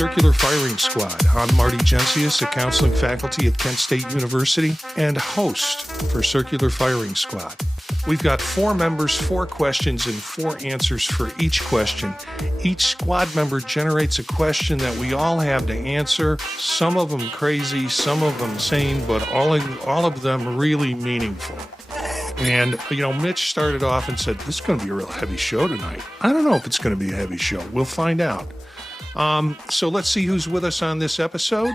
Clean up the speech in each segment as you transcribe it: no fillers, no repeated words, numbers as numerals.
Circular Firing Squad. I'm Marty, a counseling faculty at Kent State University and host for Circular Firing Squad. We've got 4 members, 4 questions, and 4 answers for each question. Each squad member generates a question that we all have to answer. Some of them crazy, some of them sane, but all of them really meaningful. And, Mitch started off and said, this is going to be a real heavy show tonight. I don't know if it's going to be a heavy show. We'll find out. So let's see who's with us on this episode.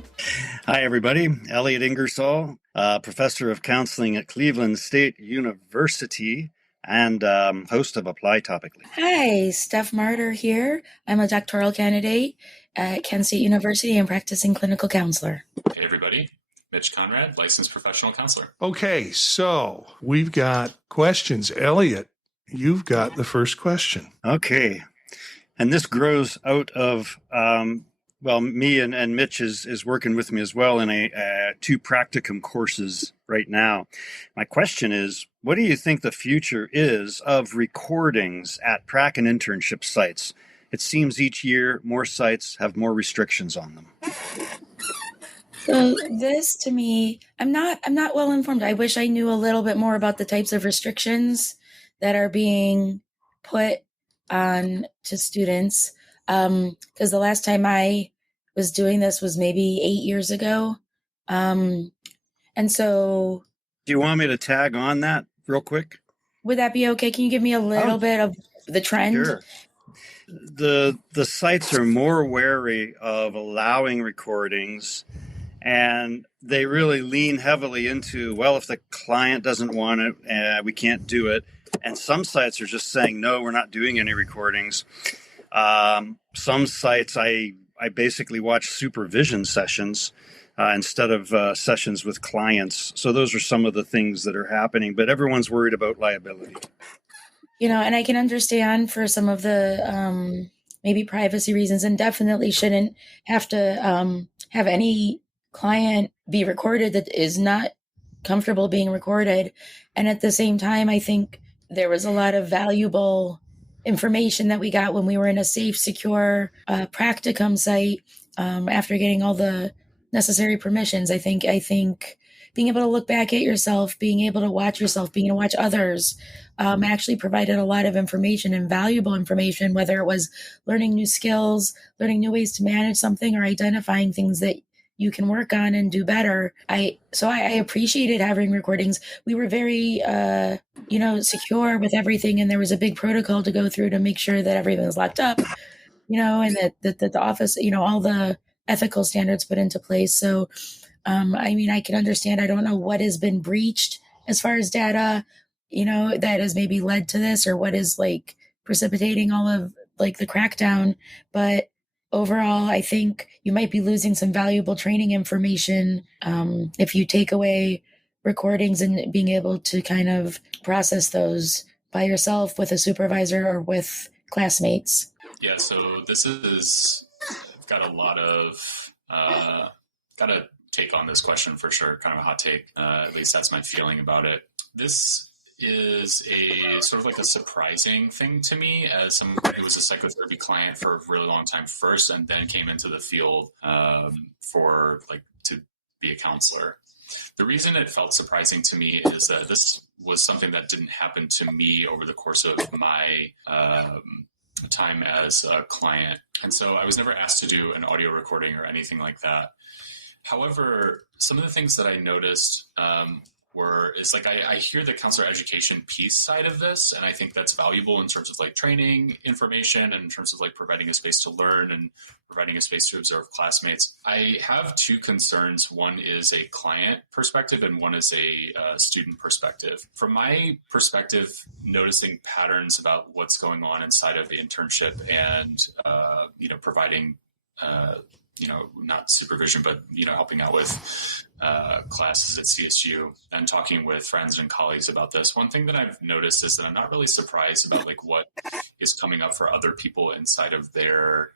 Hi, everybody. Elliott Ingersoll, professor of counseling at Cleveland State University and host of Apply Topically. Hi, Steph Martyr here. I'm a doctoral candidate at Kent State University and practicing clinical counselor. Hey, everybody. Mitch Conrad, licensed professional counselor. Okay, so we've got questions. Elliott, you've got the first question. Okay. And this grows out of, me and Mitch is working with me as well in 2 practicum courses right now. My question is, what do you think the future is of recordings at prac and internship sites? It seems each year more sites have more restrictions on them. So this, to me, I'm not well informed. I wish I knew a little bit more about the types of restrictions that are being put on to students. Because the last time I was doing this was maybe 8 years ago. And so... Do you want me to tag on that real quick? Would that be okay? Can you give me a little bit of the trend? Sure. The sites are more wary of allowing recordings, and they really lean heavily into, well, if the client doesn't want it, we can't do it. And some sites are just saying, no, we're not doing any recordings. Some sites, I basically watch supervision sessions instead of sessions with clients. So those are some of the things that are happening, but everyone's worried about liability. And I can understand for some of the maybe privacy reasons, and definitely shouldn't have to have any client be recorded that is not comfortable being recorded. And at the same time, I think there was a lot of valuable information that we got when we were in a safe, secure practicum site after getting all the necessary permissions. I think being able to look back at yourself, being able to watch yourself, being able to watch others actually provided a lot of information and valuable information, whether it was learning new skills, learning new ways to manage something, or identifying things that you can work on and do better. I appreciated having recordings. We were very, secure with everything. And there was a big protocol to go through to make sure that everything was locked up, and that the office, all the ethical standards put into place. So, I can understand. I don't know what has been breached as far as data, that has maybe led to this, or what is precipitating all of the crackdown. But overall, I think you might be losing some valuable training information if you take away recordings and being able to kind of process those by yourself with a supervisor or with classmates. Yeah, so this is, I've got a lot of, got a take on this question for sure, kind of a hot take. At least that's my feeling about it. This is a sort of like a surprising thing to me as someone who was a psychotherapy client for a really long time first, and then came into the field to be a counselor. The reason it felt surprising to me is that this was something that didn't happen to me over the course of my time as a client. And so I was never asked to do an audio recording or anything like that. However, some of the things that I noticed I hear the counselor education piece side of this, and I think that's valuable in terms of training information and in terms of providing a space to learn and providing a space to observe classmates. I have 2 concerns. One is a client perspective and one is a student perspective. From my perspective, noticing patterns about what's going on inside of the internship and, providing not supervision, but, helping out with classes at CSU and talking with friends and colleagues about this. One thing that I've noticed is that I'm not really surprised about what is coming up for other people inside of their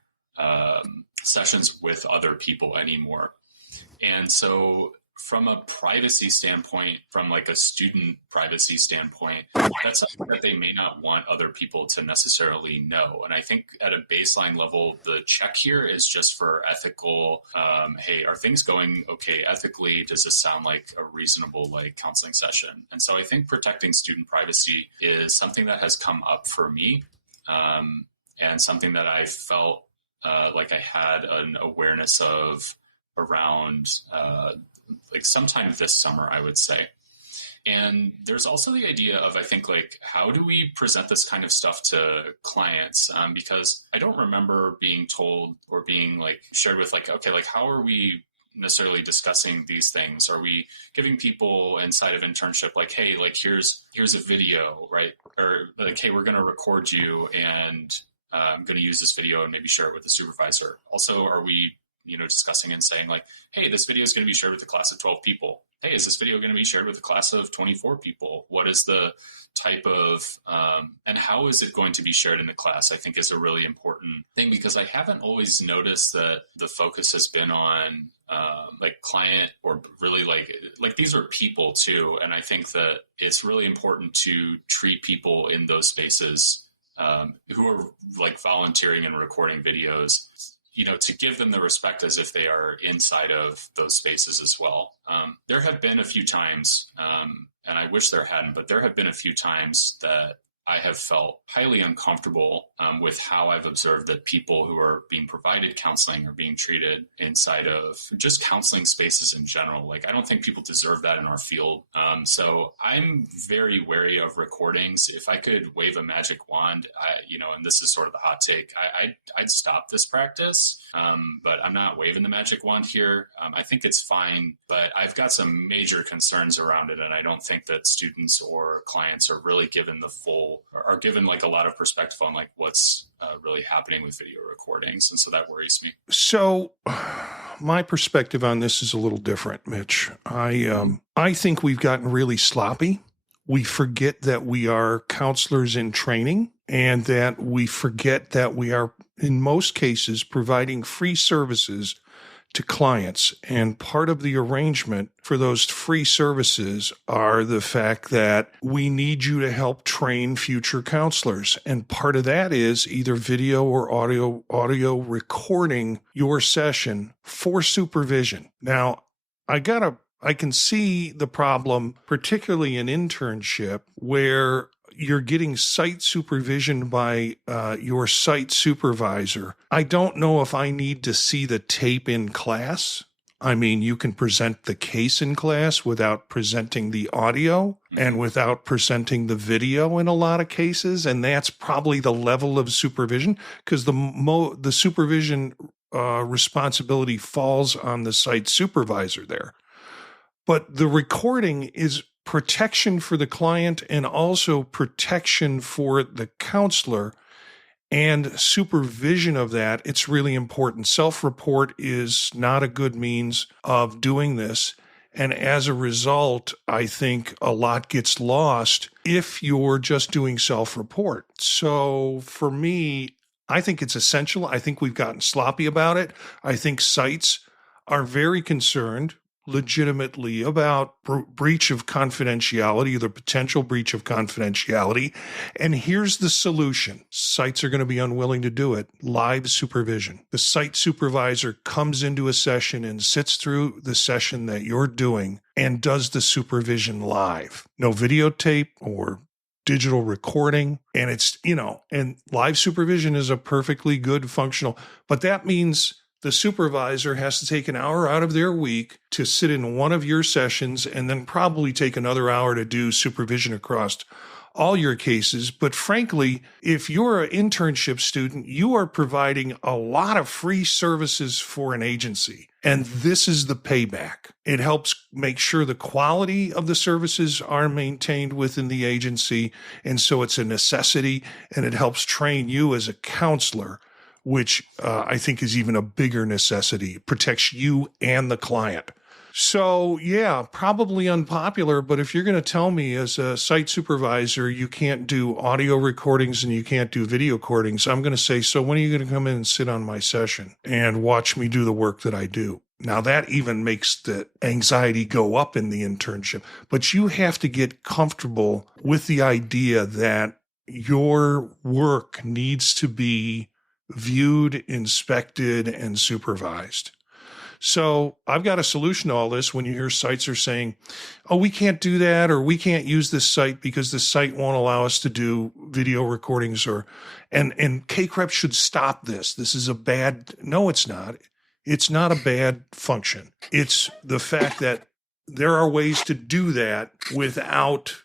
sessions with other people anymore. And so from a privacy standpoint, from like a student privacy standpoint, that's something that they may not want other people to necessarily know. And I think at a baseline level, the check here is just for ethical, hey, are things going okay ethically? Does this sound like a reasonable like counseling session? And so I think protecting student privacy is something that has come up for me, and something that I felt like I had an awareness of around like sometime this summer, I would say. And there's also the idea of, I think, like, how do we present this kind of stuff to clients? Because I don't remember being told or being like shared with like, okay, like how are we necessarily discussing these things? Are we giving people inside of internship like, hey, like here's a video, right? Or like, hey, we're going to record you and I'm going to use this video and maybe share it with the supervisor. Also, are we discussing and saying like, hey, this video is going to be shared with a class of 12 people. Hey, is this video going to be shared with a class of 24 people? What is the type of, and how is it going to be shared in the class? I think is a really important thing, because I haven't always noticed that the focus has been on like client, or really like these are people too. And I think that it's really important to treat people in those spaces who are like volunteering and recording videos, to give them the respect as if they are inside of those spaces as well. There have been a few times, and I wish there hadn't, but there have been a few times that I have felt highly uncomfortable with how I've observed that people who are being provided counseling are being treated inside of just counseling spaces in general. Like, I don't think people deserve that in our field. So I'm very wary of recordings. If I could wave a magic wand, and this is sort of the hot take, I'd stop this practice. But I'm not waving the magic wand here. I think it's fine, but I've got some major concerns around it. And I don't think that students or clients are really given are given like a lot of perspective on like what's really happening with video recordings. And so that worries me. So my perspective on this is a little different, Mitch. I think we've gotten really sloppy. We forget that we are counselors in training, and that we forget that we are, in most cases, providing free services to clients. And part of the arrangement for those free services are the fact that we need you to help train future counselors. And part of that is either video or audio recording your session for supervision. Now, I can see the problem, particularly in internship, where you're getting site supervision by your site supervisor. I don't know if I need to see the tape in class. I mean, you can present the case in class without presenting the audio and without presenting the video in a lot of cases. And that's probably the level of supervision, because the supervision responsibility falls on the site supervisor there. But the recording is protection for the client and also protection for the counselor, and supervision of that. It's really important. Self-report is not a good means of doing this. And as a result, I think a lot gets lost if you're just doing self-report. So for me, I think it's essential. I think we've gotten sloppy about it. I think sites are very concerned legitimately about breach of confidentiality, the potential breach of confidentiality. And here's the solution. Sites are going to be unwilling to do it. Live supervision. The site supervisor comes into a session and sits through the session that you're doing and does the supervision live. No videotape or digital recording. And it's, and live supervision is a perfectly good functional, but that means the supervisor has to take an hour out of their week to sit in one of your sessions and then probably take another hour to do supervision across all your cases. But frankly, if you're an internship student, you are providing a lot of free services for an agency. And this is the payback. It helps make sure the quality of the services are maintained within the agency. And so it's a necessity, and it helps train you as a counselor, which I think is even a bigger necessity. It protects you and the client. So, yeah, probably unpopular, but if you're going to tell me as a site supervisor you can't do audio recordings and you can't do video recordings, I'm going to say, so when are you going to come in and sit on my session and watch me do the work that I do? Now that even makes the anxiety go up in the internship, but you have to get comfortable with the idea that your work needs to be viewed, inspected, and supervised. So I've got a solution to all this. When you hear sites are saying, oh, we can't do that, or we can't use this site because this site won't allow us to do video recordings, and KCREP should stop this. This is a bad, no, it's not. It's not a bad function. It's the fact that there are ways to do that without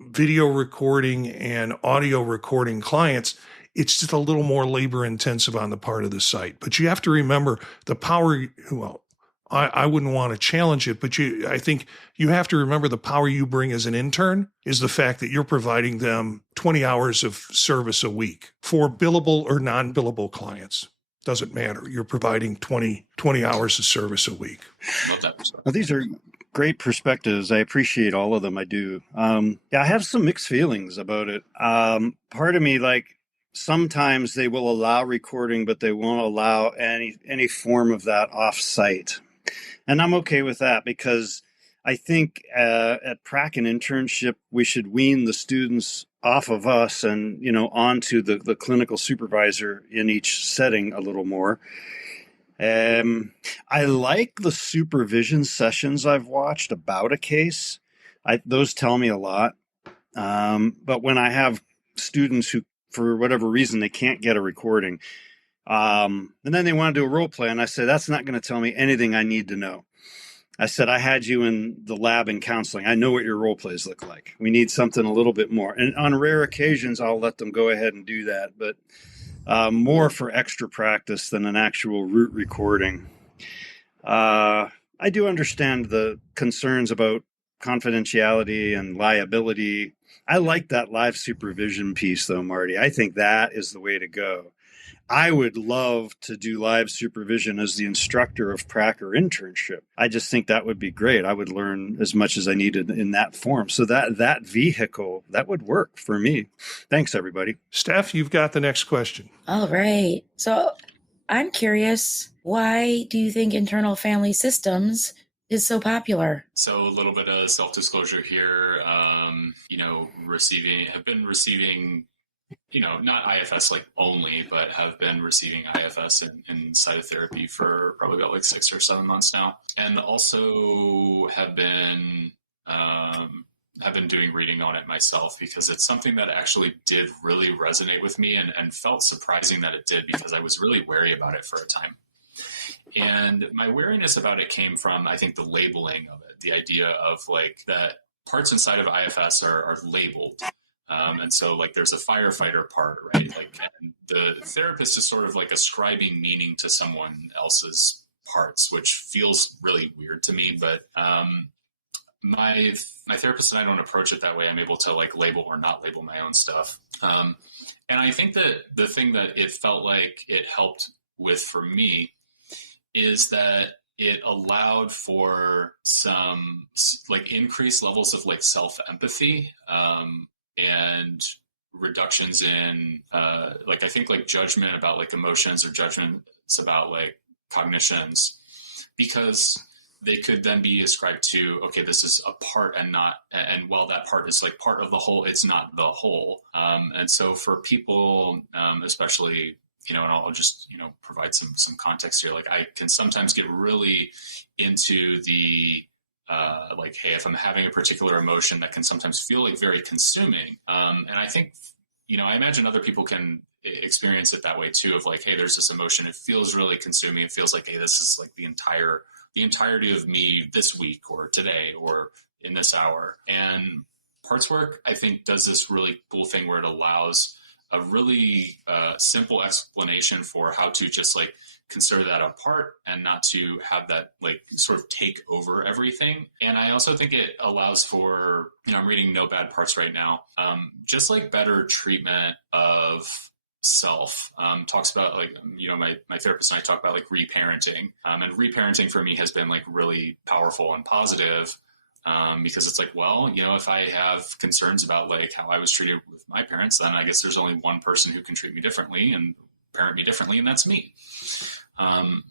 video recording and audio recording clients. It's just a little more labor intensive on the part of the site. But you have to remember the power. Well, I wouldn't want to challenge it, but I think you have to remember the power you bring as an intern is the fact that you're providing them 20 hours of service a week for billable or non-billable clients. Doesn't matter. You're providing 20 hours of service a week. Love that. Well, these are great perspectives. I appreciate all of them. I do. I have some mixed feelings about it. Part of me, sometimes they will allow recording, but they won't allow any form of that off-site. And I'm okay with that because I think at prac and internship, we should wean the students off of us and, onto the clinical supervisor in each setting a little more. I like the supervision sessions I've watched about a case. Those tell me a lot. But when I have students who, for whatever reason, they can't get a recording, and then they want to do a role play, and I say, that's not going to tell me anything I need to know. I said, I had you in the lab in counseling. I know what your role plays look like. We need something a little bit more. And on rare occasions, I'll let them go ahead and do that, but more for extra practice than an actual root recording. I do understand the concerns about confidentiality and liability. I like that live supervision piece, though, Marty. I think that is the way to go. I would love to do live supervision as the instructor of prac or internship. I just think that would be great. I would learn as much as I needed in that form. So that vehicle, that would work for me. Thanks, everybody. Steph, you've got the next question. All right. So I'm curious, why do you think internal family systems is so popular? So a little bit of self-disclosure here. Have been receiving, not IFS only, but have been receiving IFS in cytotherapy for probably about 6 or 7 months now, and also have been doing reading on it myself because it's something that actually did really resonate with me and felt surprising that it did because I was really wary about it for a time. And my wariness about it came from, I think, the labeling of it, the idea of that parts inside of IFS are labeled. And so there's a firefighter part, right? And the therapist is sort of ascribing meaning to someone else's parts, which feels really weird to me. But my therapist and I don't approach it that way. I'm able to label or not label my own stuff. And I think that the thing that it felt like it helped with for me is that it allowed for some increased levels of self-empathy and reductions in I think judgment about emotions or judgments about cognitions, because they could then be ascribed to, okay, this is a part and while that part is part of the whole, it's not the whole. And so for people, especially, and I'll just, provide some context here. I can sometimes get really into the, hey, if I'm having a particular emotion that can sometimes feel very consuming. And I think, I imagine other people can experience it that way too, of hey, there's this emotion. It feels really consuming. It feels hey, this is the entirety of me this week or today or in this hour. And parts work, I think, does this really cool thing where it allows a really simple explanation for how to just consider that a part and not to have that sort of take over everything. And I also think it allows for, I'm reading No Bad Parts right now, just better treatment of self. Talks about my therapist and I talk about reparenting, and reparenting for me has been really powerful and positive. Because it's well, if I have concerns about how I was treated with my parents, then I guess there's only one person who can treat me differently and parent me differently, and that's me.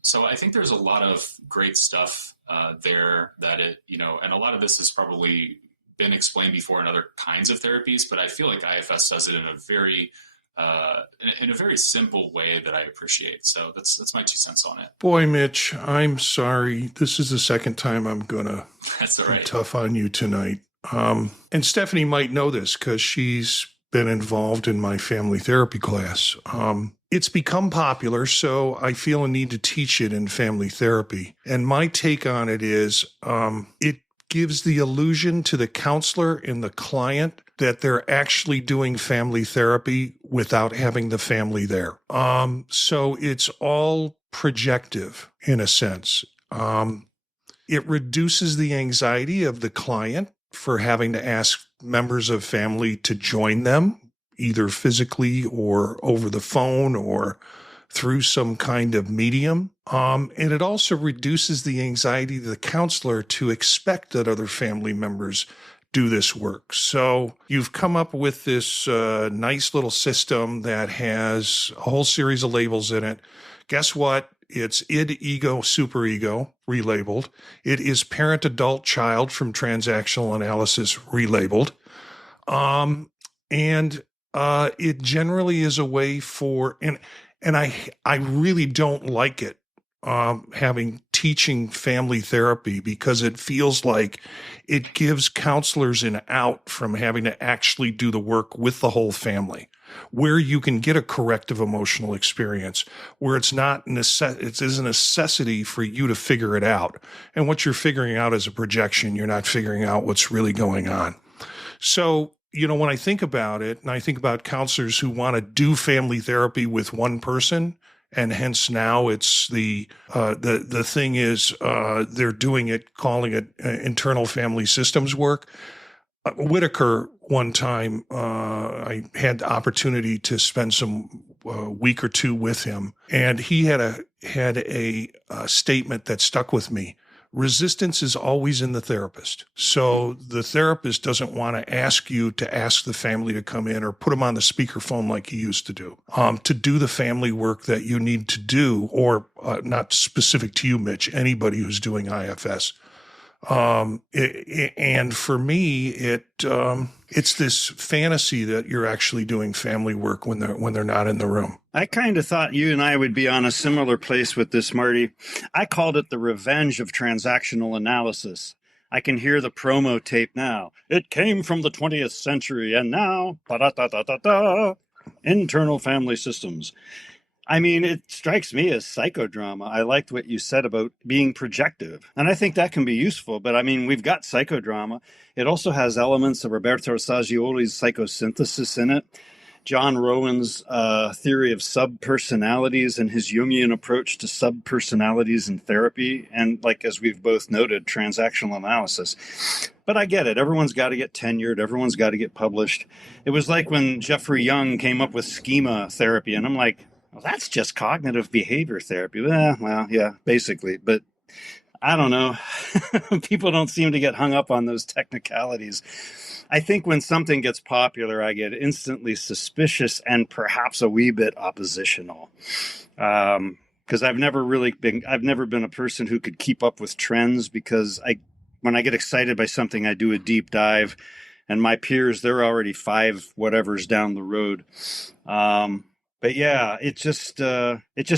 So I think there's a lot of great stuff there that and a lot of this has probably been explained before in other kinds of therapies, but I feel like IFS does it in a very simple way that I appreciate. So that's my 2 cents on it. Boy, Mitch, I'm sorry. This is the second time I'm gonna That's all right. be tough on you tonight. And Stephanie might know this because she's been involved in my family therapy class. It's become popular, so I feel a need to teach it in family therapy. And my take on it is it gives the illusion to the counselor and the client that they're actually doing family therapy without having the family there. So it's all projective in a sense. It reduces the anxiety of the client for having to ask members of family to join them, either physically or over the phone or through some kind of medium. And it also reduces the anxiety of the counselor to expect that other family members do this work. So you've come up with this nice little system that has a whole series of labels in it. Guess what? It's id, ego, superego, relabeled. It is parent, adult, child from transactional analysis, relabeled. And it generally is a way for, and I really don't like it, having teaching family therapy, because it feels like it gives counselors an out from having to actually do the work with the whole family, where you can get a corrective emotional experience, where it's not it is a necessity for you to figure it out. And what you're figuring out is a projection. You're not figuring out what's really going on. So, when I think about it, and I think about counselors who want to do family therapy with one person, and hence now it's the thing is they're doing it, calling it internal family systems work. Whitaker, one time, I had the opportunity to spend some week or two with him, and he had a statement that stuck with me. Resistance is always in the therapist. So the therapist doesn't want to ask you to ask the family to come in or put them on the speakerphone like he used to do the family work that you need to do, or not specific to you, Mitch, anybody who's doing IFS. And for me, it's this fantasy that you're actually doing family work when they're not in the room. I kind of thought you and I would be on a similar place with this, Marty. I called it the revenge of transactional analysis. I can hear the promo tape now. It came from the 20th century, and now, internal family systems. I mean, it strikes me as psychodrama. I liked what you said about being projective, and I think that can be useful. But I mean, we've got psychodrama. It also has elements of Roberto Saggioli's psychosynthesis in it. John Rowan's theory of subpersonalities and his Jungian approach to subpersonalities in therapy, and like as we've both noted, transactional analysis. But I get it. Everyone's got to get tenured. Everyone's got to get published. It was like when Jeffrey Young came up with schema therapy, and I'm like, well, that's just cognitive behavior therapy. Well, yeah, basically. But I don't know. People don't seem to get hung up on those technicalities. I think when something gets popular, I get instantly suspicious and perhaps a wee bit oppositional. Because I've never been a person who could keep up with trends, because when I get excited by something, I do a deep dive, and my peers, they're already 5 whatevers down the road. But yeah, it just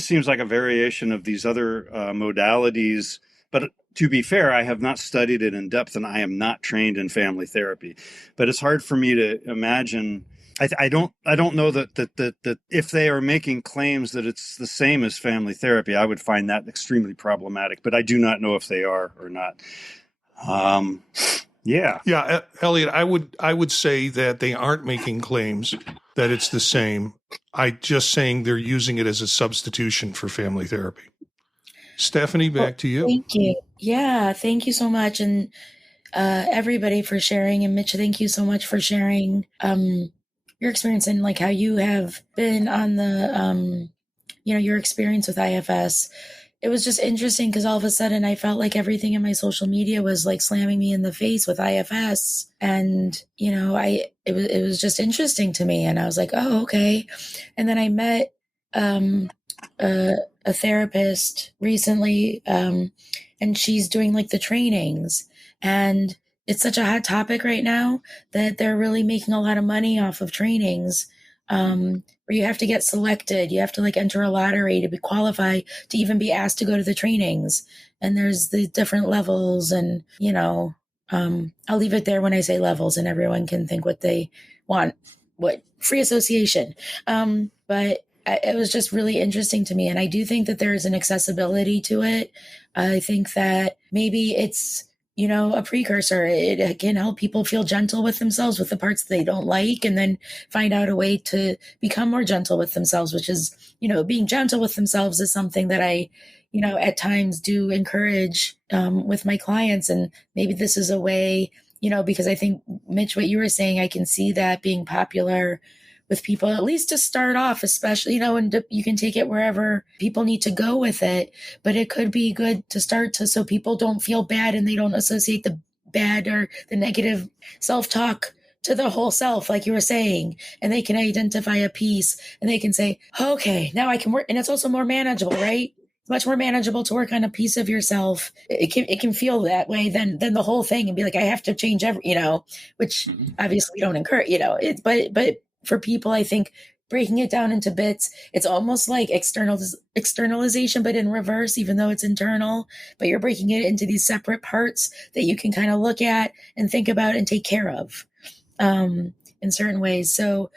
seems like a variation of these other modalities. But to be fair, I have not studied it in depth, and I am not trained in family therapy. But it's hard for me to imagine. I don't know that if they are making claims that it's the same as family therapy, I would find that extremely problematic. But I do not know if they are or not. Yeah, Elliott, I would say that they aren't making claims that it's the same. I'm just saying they're using it as a substitution for family therapy. Stephanie, back to you. Thank you. Yeah, thank you so much. And everybody for sharing. And Mitch, thank you so much for sharing your experience and like how you have been on the, your experience with IFS. It was just interesting because all of a sudden I felt like everything in my social media was like slamming me in the face with IFS. And, it was just interesting to me. And I was like, oh, okay. And then I met a therapist recently, and she's doing like the trainings, and it's such a hot topic right now that they're really making a lot of money off of trainings, where you have to get selected, you have to like enter a lottery to be qualified to even be asked to go to the trainings, and there's the different levels, and I'll leave it there when I say levels, and everyone can think what they want. What free association? But it was just really interesting to me. And I do think that there is an accessibility to it. I think that maybe it's, a precursor. It can help people feel gentle with themselves, with the parts they don't like, and then find out a way to become more gentle with themselves, which is, being gentle with themselves is something that I, at times do encourage with my clients. And maybe this is a way, because I think, Mitch, what you were saying, I can see that being popular with people, at least to start off, especially, and you can take it wherever people need to go with it. But it could be good to start so people don't feel bad and they don't associate the bad or the negative self-talk to the whole self, like you were saying, and they can identify a piece and they can say, okay, now I can work. And it's also more manageable, right? Much more manageable to work on a piece of yourself. It can feel that way than the whole thing and be like, I have to change which obviously we don't encourage, but for people, I think breaking it down into bits, it's almost like externalization, but in reverse, even though it's internal, but you're breaking it into these separate parts that you can kind of look at and think about and take care of in certain ways. So,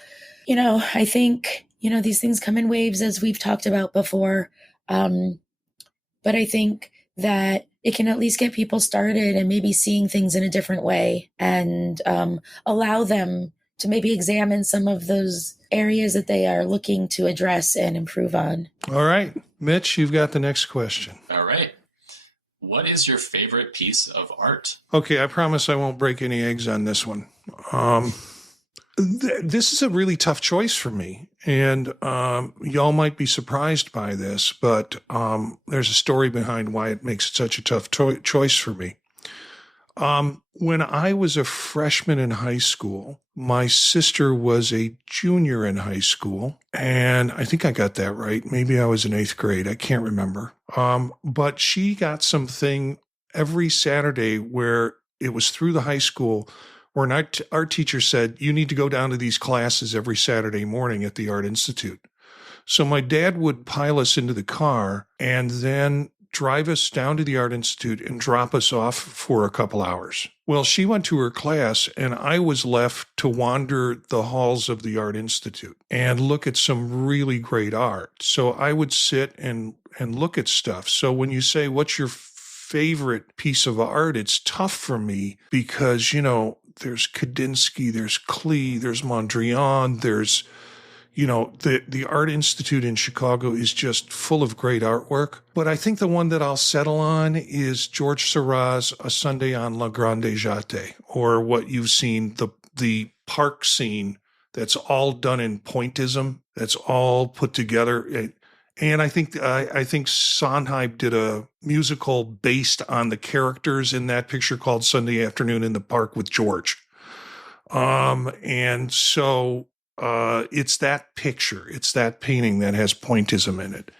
I think, these things come in waves, as we've talked about before. But I think that it can at least get people started and maybe seeing things in a different way, and allow them to maybe examine some of those areas that they are looking to address and improve on. All right. Mitch, you've got the next question. All right. What is your favorite piece of art? Okay, I promise I won't break any eggs on this one. This is a really tough choice for me, and y'all might be surprised by this, but there's a story behind why it makes it such a tough choice for me. When I was a freshman in high school, my sister was a junior in high school, and I think I got that right. Maybe I was in 8th grade. I can't remember. But she got something every Saturday where it was through the high school, where an art teacher said, you need to go down to these classes every Saturday morning at the Art Institute. So my dad would pile us into the car and then drive us down to the Art Institute and drop us off for a couple hours. Well, she went to her class and I was left to wander the halls of the Art Institute and look at some really great art. So I would sit and look at stuff. So when you say, what's your favorite piece of art? It's tough for me because, there's Kandinsky, there's Klee, there's Mondrian, there's, the Art Institute in Chicago is just full of great artwork. But I think the one that I'll settle on is George Seurat's A Sunday on La Grande Jatte, or what you've seen, the park scene that's all done in pointism, that's all put together. And I think Sondheim did a musical based on the characters in that picture called Sunday Afternoon in the Park with George. And so it's that picture, it's that painting that has pointism in it.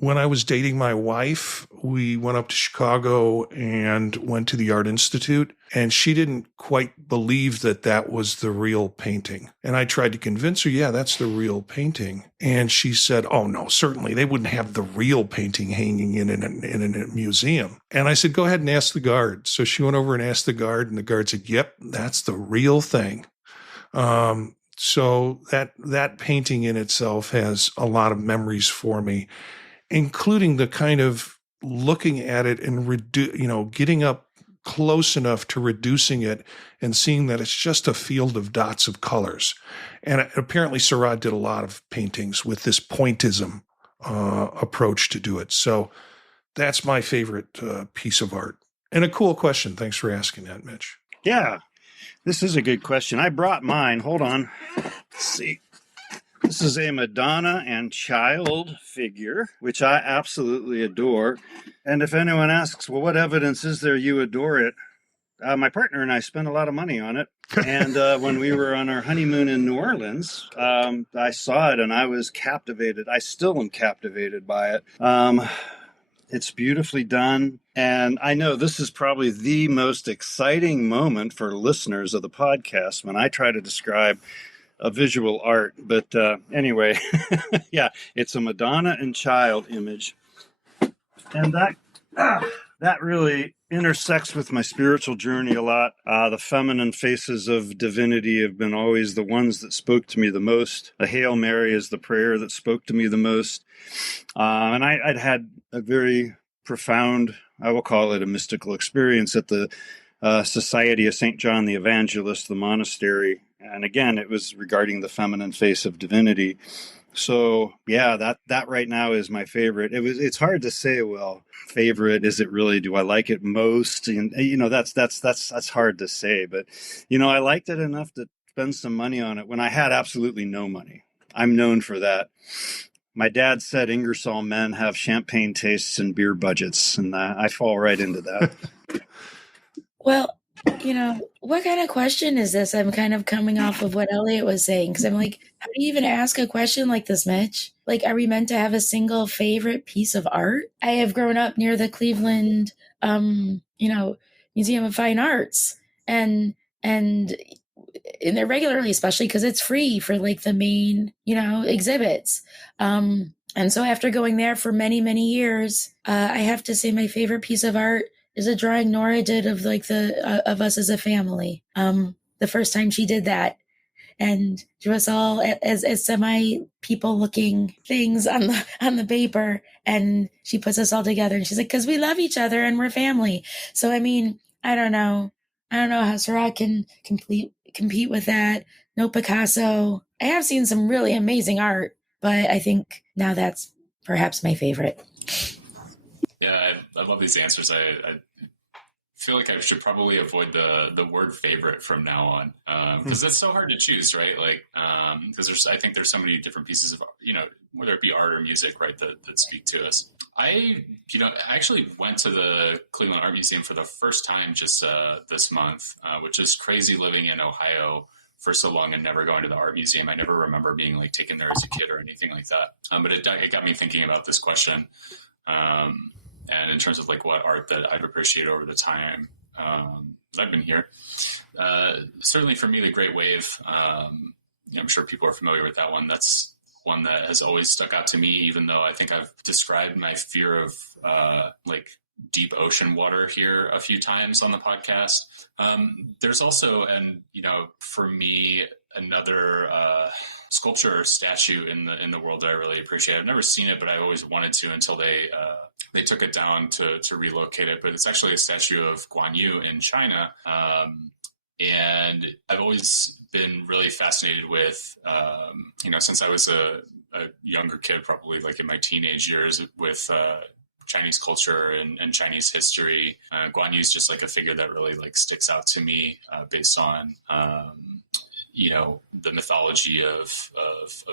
When I was dating my wife, we went up to Chicago and went to the Art Institute, and she didn't quite believe that was the real painting. And I tried to convince her, yeah, that's the real painting. And she said, oh, no, certainly they wouldn't have the real painting hanging in a museum. And I said, go ahead and ask the guard. So she went over and asked the guard, and the guard said, yep, that's the real thing. So that painting in itself has a lot of memories for me, including the kind of looking at it and getting up close enough to reducing it and seeing that it's just a field of dots of colors. And apparently Seurat did a lot of paintings with this pointism approach to do it. So that's my favorite piece of art. And a cool question. Thanks for asking that, Mitch. Yeah, this is a good question. I brought mine. Hold on. Let's see. This is a Madonna and Child figure, which I absolutely adore. And if anyone asks, well, what evidence is there you adore it? my partner and I spent a lot of money on it. And when we were on our honeymoon in New Orleans, I saw it and I was captivated. I still am captivated by it. It's beautifully done. And I know this is probably the most exciting moment for listeners of the podcast when I try to describe a visual art. But anyway, yeah, it's a Madonna and Child image. And that really intersects with my spiritual journey a lot. The feminine faces of divinity have been always the ones that spoke to me the most. The Hail Mary is the prayer that spoke to me the most. And I'd had a very profound, I will call it a mystical experience at the Society of St. John the Evangelist, the monastery. And again, it was regarding the feminine face of divinity. So yeah, that right now is my favorite. It's hard to say, well, favorite, is it really, do I like it most? And that's hard to say, but I liked it enough to spend some money on it when I had absolutely no money. I'm known for that. My dad said Ingersoll men have champagne tastes and beer budgets, and I fall right into that. Well, what kind of question is this? I'm kind of coming off of what Elliott was saying, because I'm like, how do you even ask a question like this, Mitch? Like, are we meant to have a single favorite piece of art? I have grown up near the Cleveland, Museum of Fine Arts, and in there regularly, especially because it's free for like the main, exhibits. And so after going there for many, many years, I have to say my favorite piece of art is a drawing Nora did of like of us as a family. The first time she did that, and drew us all as semi people looking things on the paper, and she puts us all together, and she's like, because we love each other and we're family. So I mean, I don't know how Seurat can compete with that. No Picasso. I have seen some really amazing art, but I think now that's perhaps my favorite. Yeah, I love these answers. I feel like I should probably avoid the word favorite from now on, because it's so hard to choose, right? Like, because I think there's so many different pieces of, whether it be art or music, right, that speak to us. I actually went to the Cleveland Art Museum for the first time just this month, which is crazy living in Ohio for so long and never going to the art museum. I never remember being like taken there as a kid or anything like that. But it got me thinking about this question. And in terms of like what art that I've appreciated over the time that I've been here, certainly for me, the Great Wave, I'm sure people are familiar with that one. That's one that has always stuck out to me, even though I think I've described my fear of like deep ocean water here a few times on the podcast. There's also, and for me, another sculpture or statue in the world that I really appreciate. I've never seen it, but I always wanted to until they took it down to relocate it. But it's actually a statue of Guan Yu in China. And I've always been really fascinated with, since I was a younger kid, probably like in my teenage years, with Chinese culture and Chinese history. Guan Yu is just like a figure that really like sticks out to me based on the mythology of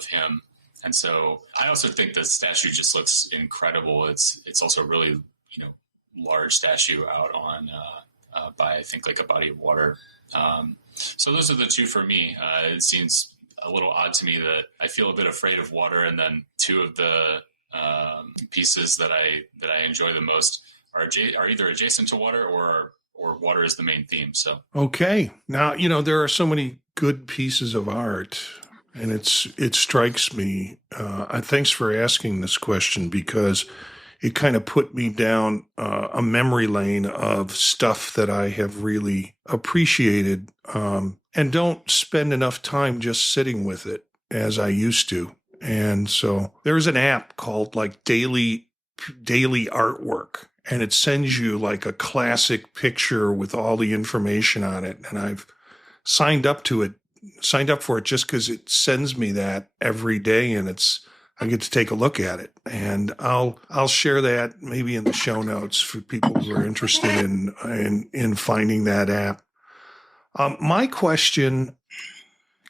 him. And so I also think the statue just looks incredible. It's also a really, large statue out on by, I think, like a body of water. So those are the two for me. It seems a little odd to me that I feel a bit afraid of water, and then two of the pieces that I enjoy the most are either adjacent to water or water is the main theme. So okay, now there are so many good pieces of art, and it strikes me. Thanks for asking this question, because it kind of put me down a memory lane of stuff that I have really appreciated, and don't spend enough time just sitting with it as I used to. And so there's an app called like Daily Artwork, and it sends you like a classic picture with all the information on it. And I've signed up for it just because it sends me that every day, and I get to take a look at it. And I'll share that maybe in the show notes for people who are interested in finding that app. My question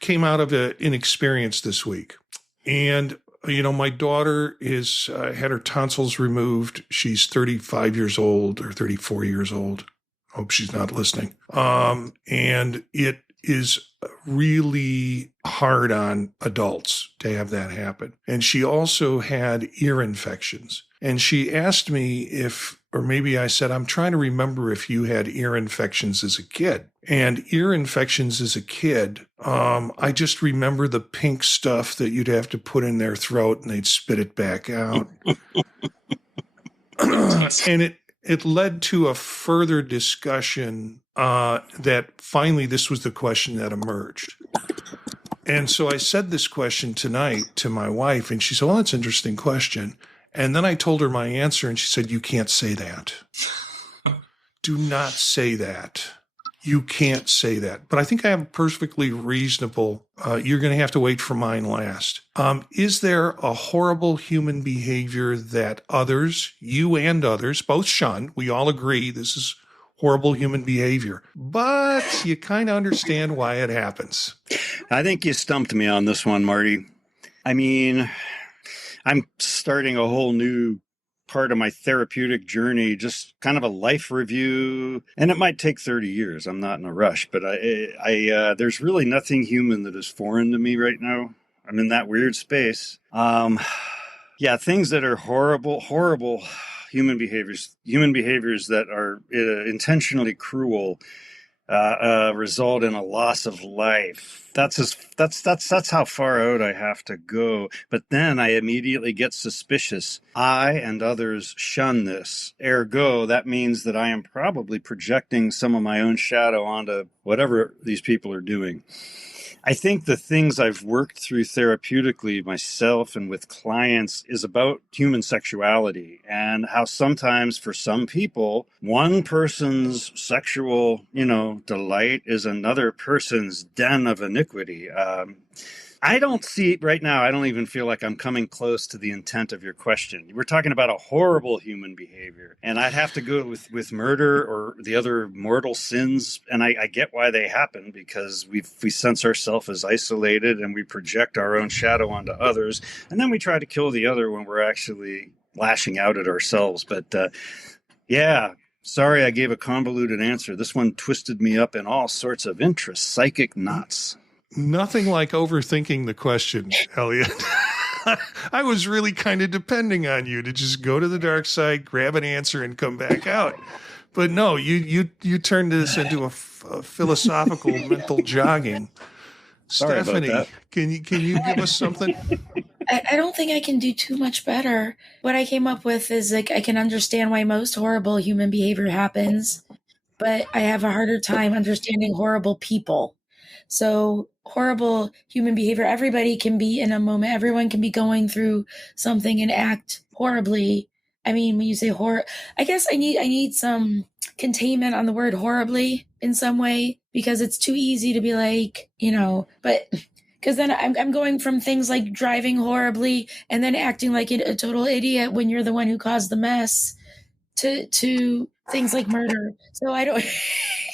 came out of an experience this week. And, my daughter had her tonsils removed. She's 35 years old or 34 years old. Hope she's not listening. And it is really hard on adults to have that happen. And she also had ear infections. And she asked me or maybe I said, I'm trying to remember if you had ear infections as a kid. And ear infections as a kid, I just remember the pink stuff that you'd have to put in their throat and they'd spit it back out. And it led to a further discussion that finally this was the question that emerged. And so I said this question tonight to my wife, and she said, well, that's an interesting question. And then I told her my answer, and she said, you can't say that. Do not say that. You can't say that. But I think I have a perfectly reasonable, you're going to have to wait for mine last. Is there a horrible human behavior that others, you and others, both shun? We all agree this is horrible human behavior, but you kind of understand why it happens. I think you stumped me on this one, Marty. I mean, I'm starting a whole new part of my therapeutic journey, just kind of a life review, and it might take 30 years. I'm not in a rush, but there's really nothing human that is foreign to me right now. I'm in that weird space. Things that are horrible human behaviors that are intentionally cruel, result in a loss of life. That's how far out I have to go. But then I immediately get suspicious. I and others shun this. Ergo, that means that I am probably projecting some of my own shadow onto whatever these people are doing. I think the things I've worked through therapeutically myself and with clients is about human sexuality and how sometimes for some people, one person's sexual, delight is another person's den of iniquity. I don't see right now. I don't even feel like I'm coming close to the intent of your question. We're talking about a horrible human behavior, and I'd have to go with murder or the other mortal sins. And I get why they happen because we sense ourselves as isolated and we project our own shadow onto others. And then we try to kill the other when we're actually lashing out at ourselves. But sorry, I gave a convoluted answer. This one twisted me up in all sorts of interests, psychic knots. Nothing like overthinking the question, Elliott. I was really kind of depending on you to just go to the dark side, grab an answer, and come back out. But no, you turned this into a philosophical mental jogging. Sorry Stephanie, about that. can you give us something? I don't think I can do too much better. What I came up with is I can understand why most horrible human behavior happens, but I have a harder time understanding horrible people. So horrible human behavior, everybody can be in a moment. Everyone can be going through something and act horribly. I mean, when you say horror, I guess I need some containment on the word horribly in some way because it's too easy to be but because then I'm going from things like driving horribly and then acting like a total idiot when you're the one who caused the mess to things like murder. So I don't,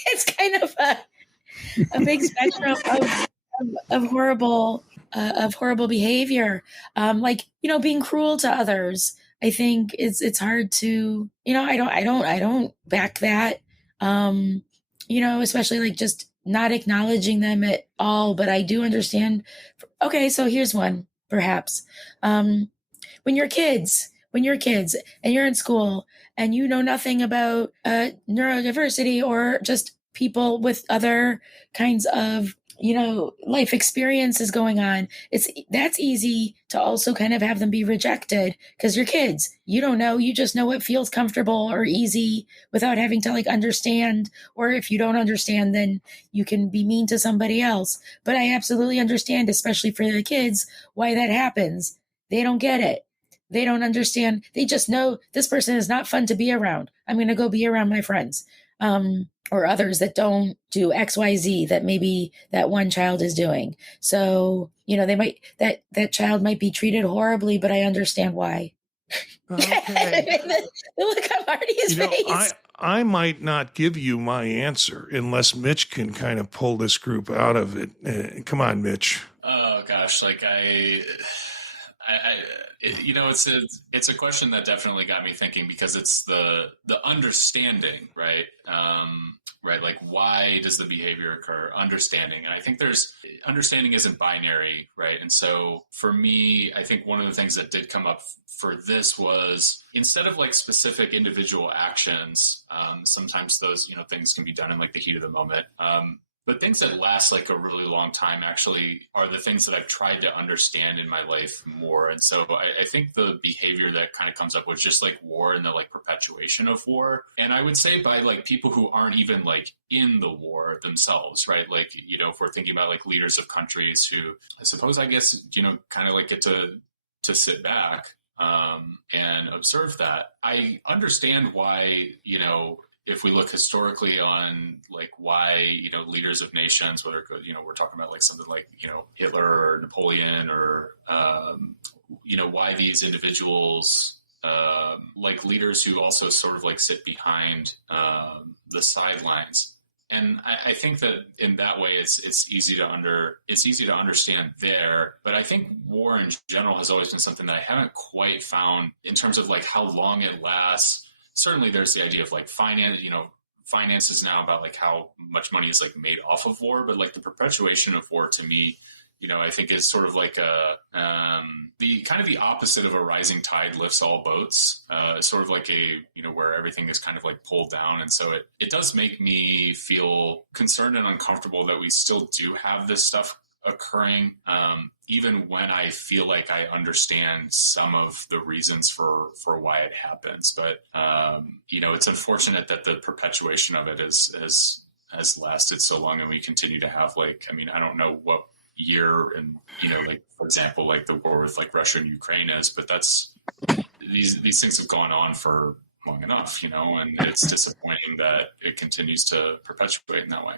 it's kind of a big spectrum of horrible behavior, being cruel to others. I think it's hard to, I don't back that, especially just not acknowledging them at all. But I do understand. Okay, so here's one, perhaps. When you're kids and you're in school and you know nothing about neurodiversity or just people with other kinds of, life experiences going on, that's easy to also kind of have them be rejected because you're kids. You don't know. You just know what feels comfortable or easy without having to understand. Or if you don't understand, then you can be mean to somebody else. But I absolutely understand, especially for the kids, why that happens. They don't get it. They don't understand. They just know this person is not fun to be around. I'm going to go be around my friends. Or others that don't do XYZ that maybe that one child is doing. So, they might, that child might be treated horribly, but I understand why. Okay. Look at Marty's face. I might not give you my answer unless Mitch can kind of pull this group out of it. Come on, Mitch. Oh gosh, It's a question that definitely got me thinking, because it's the understanding, right? Right, like, why does the behavior occur? Understanding, and I think understanding isn't binary, right? And so for me, I think one of the things that did come up for this was, instead of like specific individual actions, sometimes those things can be done in like the heat of the moment. But things that last like a really long time actually are the things that I've tried to understand in my life more. And so I think the behavior that kind of comes up with just like war and the like perpetuation of war. And I would say by like people who aren't even like in the war themselves, right? Like, if we're thinking about like leaders of countries who I suppose, I guess, kind of like get to sit back and observe that. I understand why, if we look historically on like why, leaders of nations, whether, we're talking about like something like, Hitler or Napoleon or, why these individuals, like leaders who also sort of like sit behind the sidelines. And I think that in that way, it's easy to understand there. But I think war in general has always been something that I haven't quite found in terms of like how long it lasts. Certainly there's the idea of like finances now about like how much money is like made off of war, but like the perpetuation of war to me, I think is sort of like the kind of the opposite of a rising tide lifts all boats, sort of like where everything is kind of like pulled down. And so it does make me feel concerned and uncomfortable that we still do have this stuff occurring, even when I feel like I understand some of the reasons for why it happens. But, it's unfortunate that the perpetuation of it has lasted so long, and we continue to have I don't know what year and, like, for example, like the war with like Russia and Ukraine is, but these things have gone on for long enough, and it's disappointing that it continues to perpetuate in that way.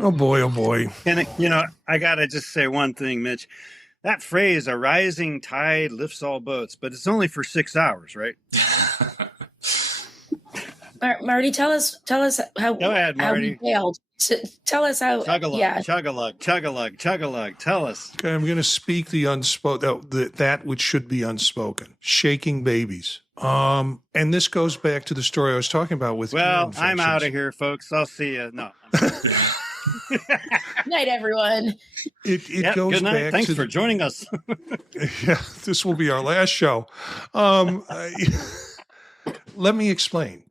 Oh boy. And, I got to just say one thing, Mitch. That phrase, a rising tide lifts all boats, but it's only for 6 hours, right? Marty, tell us how. Go ahead, Marty. How we failed. Tell us how. Chug-a-lug. Tell us. Okay, I'm going to speak the unspoken, that which should be unspoken. Shaking babies. And this goes back to the story I was talking about with. Well, I'm out of here, folks. I'll see you. No. Night, everyone. It goes good night. back. Thanks for joining us. Yeah, this will be our last show. Let me explain.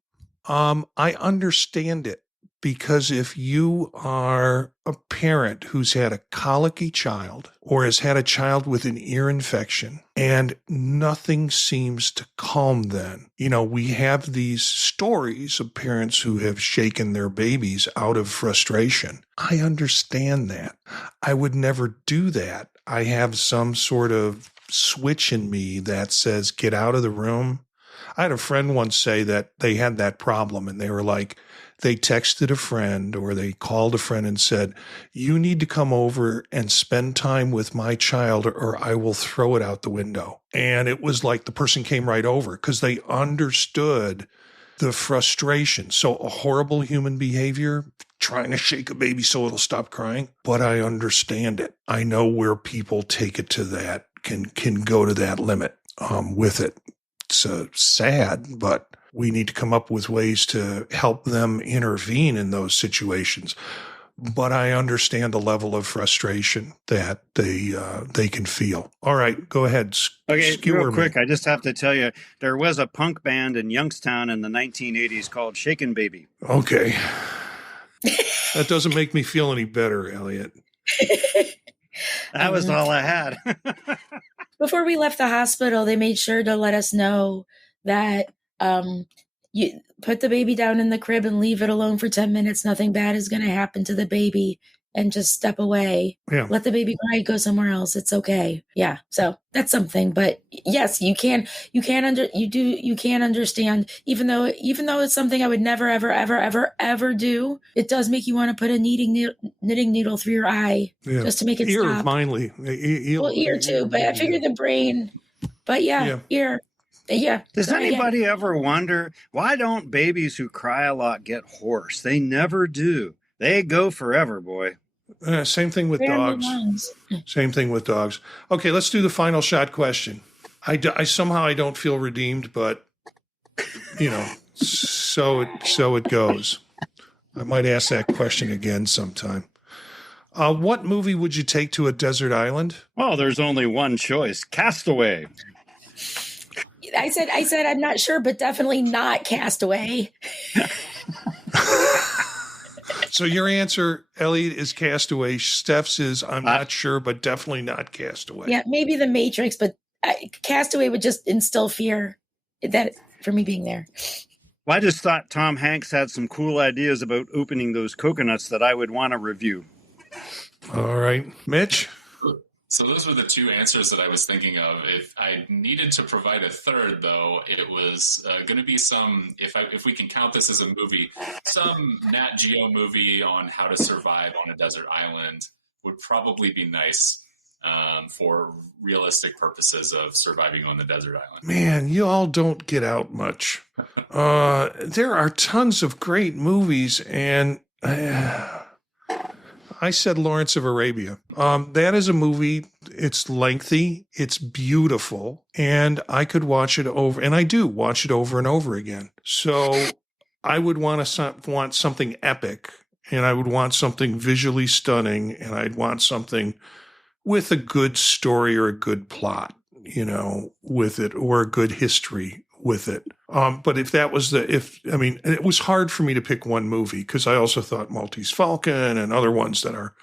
I understand it, because if you are a parent who's had a colicky child or has had a child with an ear infection and nothing seems to calm them, we have these stories of parents who have shaken their babies out of frustration. I understand that. I would never do that. I have some sort of switch in me that says, get out of the room. I had a friend once say that they had that problem, and they were like, they texted a friend or they called a friend and said, you need to come over and spend time with my child or I will throw it out the window. And it was like the person came right over because they understood the frustration. So a horrible human behavior, trying to shake a baby so it'll stop crying, but I understand it. I know where people take it to that, can go to that limit with it. It's sad, but we need to come up with ways to help them intervene in those situations. But I understand the level of frustration that they can feel. All right, go ahead. Okay, real quick, I just have to tell you, there was a punk band in Youngstown in the 1980s called Shakin' Baby. Okay. That doesn't make me feel any better, Elliott. That was all I had. Before we left the hospital, they made sure to let us know that you put the baby down in the crib and leave it alone for 10 minutes. Nothing bad is going to happen to the baby, and just step away. Yeah. Let the baby cry, go somewhere else. It's okay. Yeah. So that's something. But yes, you can understand, even though it's something I would never, ever, ever, ever, ever do. It does make you want to put a knitting needle through your eye just to make it ear stop. Ear too, but I figure the brain. But ear. Yeah. Does anybody ever wonder, why don't babies who cry a lot get hoarse? They never do. They go forever, boy. Same thing with dogs. Same thing with dogs. Okay, let's do the final shot question. I somehow I don't feel redeemed, but so it goes. I might ask that question again sometime. What movie would you take to a desert island? Well, there's only one choice: Castaway. I said I'm not sure, but definitely not Castaway. So your answer, Elliott, is Castaway. Steph's is I'm not sure, but definitely not Castaway. Yeah, maybe The Matrix, but Castaway would just instill fear that for me being there. Well, I just thought Tom Hanks had some cool ideas about opening those coconuts that I would want to review. All right. Mitch? So those were the two answers that I was thinking of. If I needed to provide a third, though, it was going to be some, if we can count this as a movie, some Nat Geo movie on how to survive on a desert island would probably be nice for realistic purposes of surviving on the desert island. Man, you all don't get out much. There are tons of great movies, and I said Lawrence of Arabia. That is a movie. It's lengthy. It's beautiful. And I could watch it over, and I do watch it over and over again. So I would want something epic, and I would want something visually stunning, and I'd want something with a good story or a good plot, with it, or a good history with it. But if that was it was hard for me to pick one movie because I also thought Maltese Falcon and other ones that are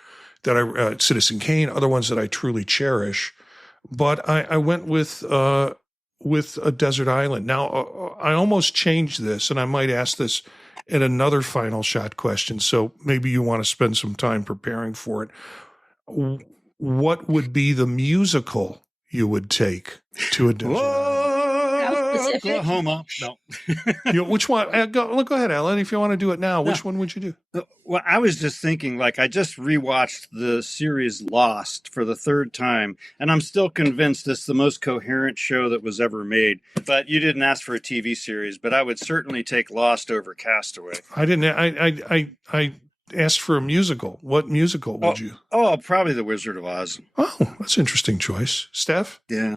Citizen Kane, other ones that I truly cherish. But I went with a desert island. Now I almost changed this, and I might ask this in another final shot question. So maybe you want to spend some time preparing for it. What would be the musical you would take to a desert island? Oklahoma. No. Which one? Go ahead, Elliott. If you want to do it now, which one would you do? Well, I was just thinking, I just rewatched the series Lost for the third time, and I'm still convinced it's the most coherent show that was ever made. But you didn't ask for a TV series, but I would certainly take Lost over Castaway. I didn't. I asked for a musical. What musical would you? Oh, probably The Wizard of Oz. Oh, that's an interesting choice. Steph? Yeah.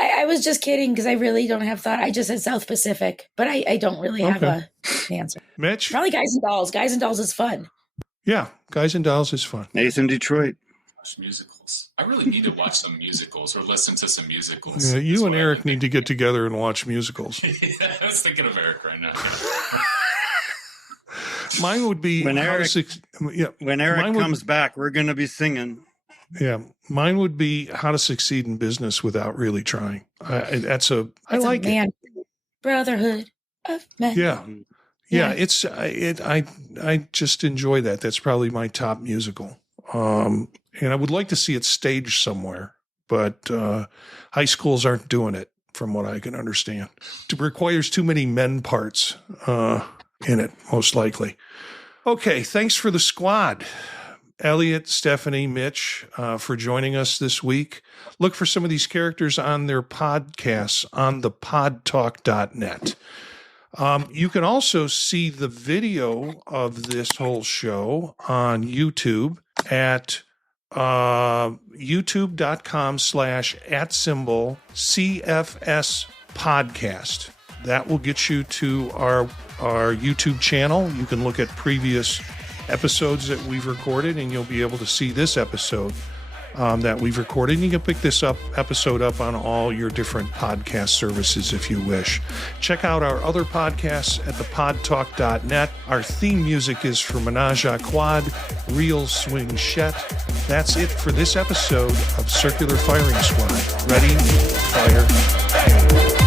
I was just kidding because I really don't have thought. I just said South Pacific, but I don't really have an answer. Mitch? Probably Guys and Dolls. Guys and Dolls is fun. Yeah, Guys and Dolls is fun. Nathan Detroit. Watch musicals. I really need to watch some musicals or listen to some musicals. Yeah, you and Eric need to get together and watch musicals. Yeah, I was thinking of Eric right now. Mine would be when Eric comes back, we're going to be singing. Yeah, mine would be How to Succeed in Business Without Really Trying. I like it. Brotherhood of men. Yeah. I just enjoy that. That's probably my top musical. And I would like to see it staged somewhere, but high schools aren't doing it, from what I can understand. It requires too many men parts in it, most likely. Okay, thanks for the squad. Elliott, Stephanie, Mitch, for joining us this week. Look for some of these characters on their podcasts on the podtalk.net. You can also see the video of this whole show on YouTube at youtube.com/@CFS podcast. That will get you to our YouTube channel. You can look at previous episodes that we've recorded, and you'll be able to see this episode that we've recorded. And you can pick this episode up on all your different podcast services if you wish. Check out our other podcasts at thepodtalk.net. Our theme music is for Menage a Quad, Real Swing Shet. That's it for this episode of Circular Firing Squad. Ready, fire, aim.